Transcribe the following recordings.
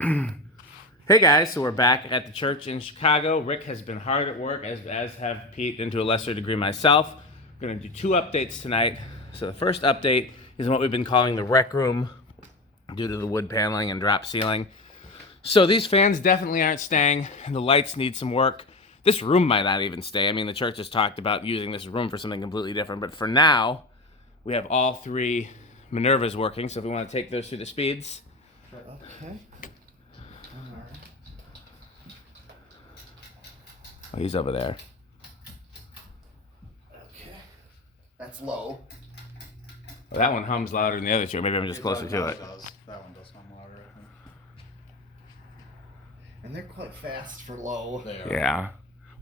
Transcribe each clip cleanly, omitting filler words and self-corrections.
Hey guys, so we're back at the church in Chicago. Rick has been hard at work, as have Pete, and to a lesser degree myself. We're going to do 2 updates tonight. So the first update is what we've been calling the rec room due to the wood paneling and drop ceiling. So these fans definitely aren't staying, and the lights need some work. This room might not even stay. I mean, the church has talked about using this room for something completely different, but for now, we have all 3 Minervas working, so if we want to take those through the speeds. Okay. Oh, he's over there. Okay. That's low. Well, that one hums louder than the other 2. Maybe I'm just closer to it. That one does hum louder, I think. And they're quite fast for low. They are. Yeah.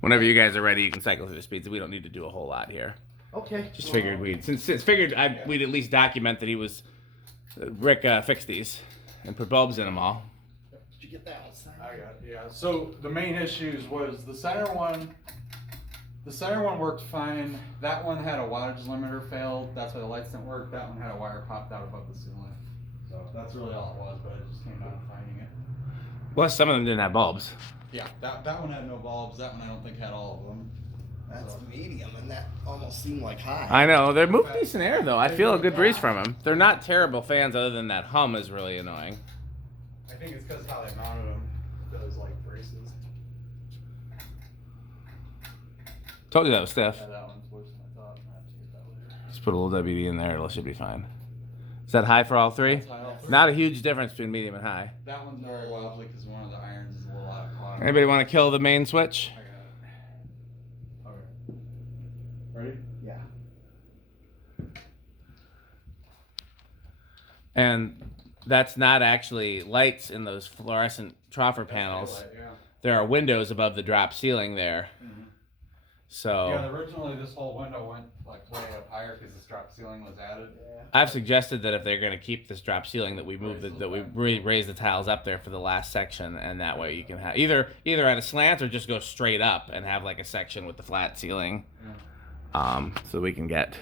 Whenever you guys are ready, you can cycle through the speeds. We don't need to do a whole lot here. Okay. Just figured we'd we'd at least document that he was Rick fixed these and put bulbs in them all. Did you get that outside? I got it, yeah. So the main issues was the center one. The center one worked fine. That one had a wattage limiter failed. That's why the lights didn't work. That one had a wire popped out above the ceiling. So that's really all it was, but I just came down to finding it. Plus, some of them didn't have bulbs. Yeah, that one had no bulbs. That one I don't think had all of them. That's medium, and that almost seemed like high. I know. They're moving decent air, though. I feel a good breeze from them. They're not terrible fans, other than that hum is really annoying. I think it's because how they mounted them. Those like braces. Told you that was stiff. Yeah, that one's worse than I thought. I have to get that later. Just put a little WD in there. It should be fine. Is that high for all 3? That's high all 3. Not a huge difference between medium and high. That one's very wobbly because one of the irons is a little out of clock. Anybody want to kill the main switch? I got it. Okay. Ready? Yeah. And that's not actually lights in those fluorescent troffer panels. Yeah. There are windows above the drop ceiling there. Mm-hmm. So Yeah, originally this whole window went like way up higher because this drop ceiling was added. Yeah. I've suggested that if they're going to keep this drop ceiling, that we move raise the tiles up there for the last section, and that way you can have either at a slant or just go straight up and have like a section with the flat ceiling, so we can get.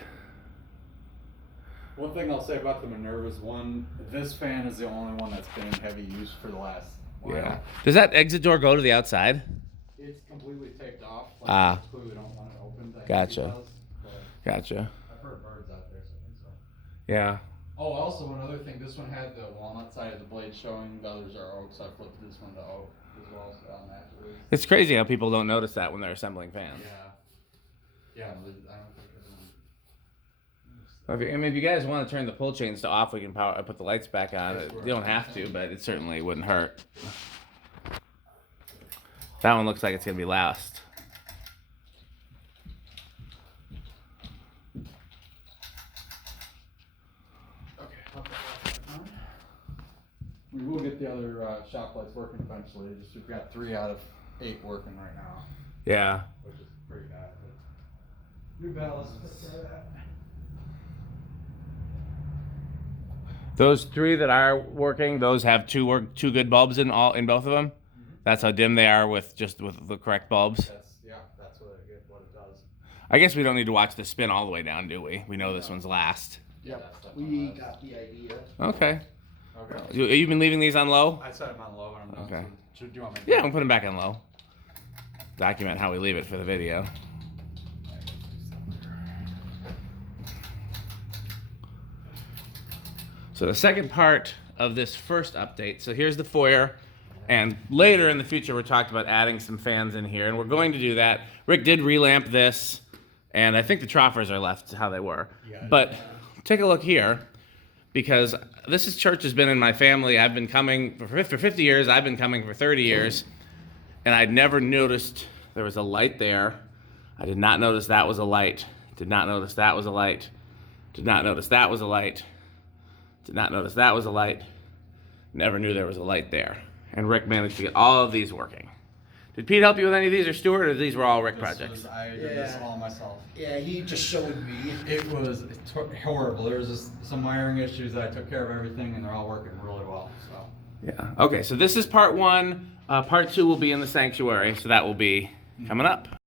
One thing I'll say about the Minerva's this fan is the only one that's been in heavy use for the last while. Yeah. Does that exit door go to the outside? It's completely taped off. Like Ah. I clearly don't want it opened. I think Gotcha. it does, but Gotcha. I've heard birds out there, so I think so. Yeah. Oh, also another thing, this one had the walnut side of the blade showing, the others are oak, so I flipped this one to oak as well, so on that at least. It's crazy how people don't notice that when they're assembling fans. Yeah. Yeah, but I don't think I mean, if you guys want to turn the pull chains to off, we can put the lights back on. You don't have to, but it certainly wouldn't hurt. That one looks like it's going to be last. Okay, I'll put that back on. We will get the other shop lights working eventually. Just we've got 3 out of 8 working right now, Yeah. which is pretty bad. But new ballast. Take care of that. Those 3 that are working, those have two good bulbs in both of them. That's how dim they are with the correct bulbs. That's what it does. I guess we don't need to watch the spin all the way down, do we? We know this one's last. Yeah, We got the idea. Okay. Okay. You've been leaving these on low? I set them on low and I'm Okay. do you want me to? Yeah, I'm putting them back on low. Document how we leave it for the video. So the second part of this first update, so here's the foyer, and later in the future we're talking about adding some fans in here, and we're going to do that. Rick did relamp this, and I think the troffers are left how they were. But take a look here, because church has been in my family. I've been coming for 50 years, I've been coming for 30 years, and I'd never noticed there was a light there. I did not notice that was a light. Did not notice that was a light. Did not notice that was a light. Did not notice that was a light. Never knew there was a light there. And Rick managed to get all of these working. Did Pete help you with any of these, or Stuart, or these were all Rick projects? I did this all myself. Yeah, he just showed me. It was horrible. There was just some wiring issues that I took care of everything, and they're all working really well. So. Yeah. Okay, so this is part 1. Part 2 will be in the sanctuary, so that will be coming up.